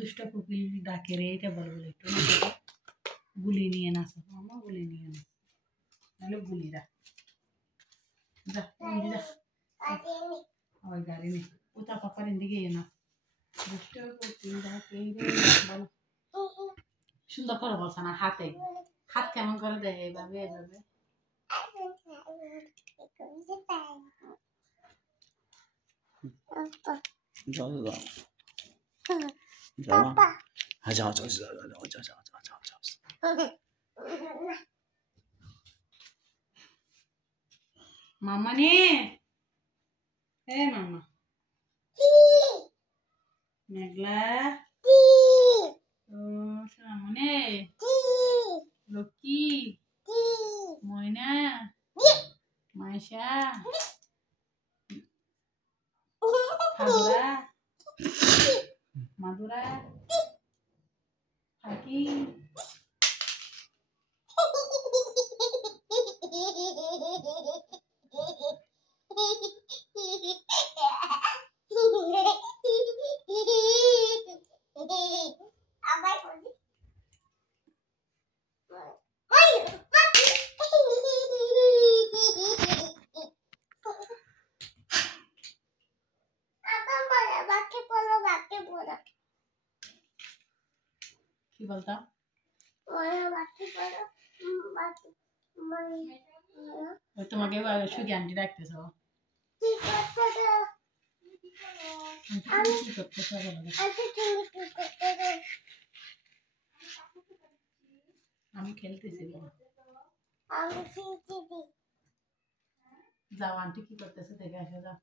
দুষ্ট কোকিল ডাকে রে, এটা বলে বলে একটু গুলি নিয়ে নাচো মামা, গুলি নিয়ে নাচো, নাহলে গুলিরা যা যা ওই গাড়ি নেই, ওটা পাপার দিকে না। দুষ্ট কোকিল ডাকে রে বলো, সুন্দর করে বলছে না, হাতে হাত কেমন করে দেয়, এইভাবে এইভাবে। जाओ जाओ जाओ हाँ जाओ जाओ जाओ जाओ जाओ जाओ जाओ जाओ मामा ने ए मामा मेघला ओ सामने Lucky Moina Maysha Madura, Madura, aquí. কি বলতা? ওই তোমাকে সুখী আন্টি ডাকতেছ। আমি খেলতেছি। যাও আন্টি কি করতেছে দেখে আসো যাও।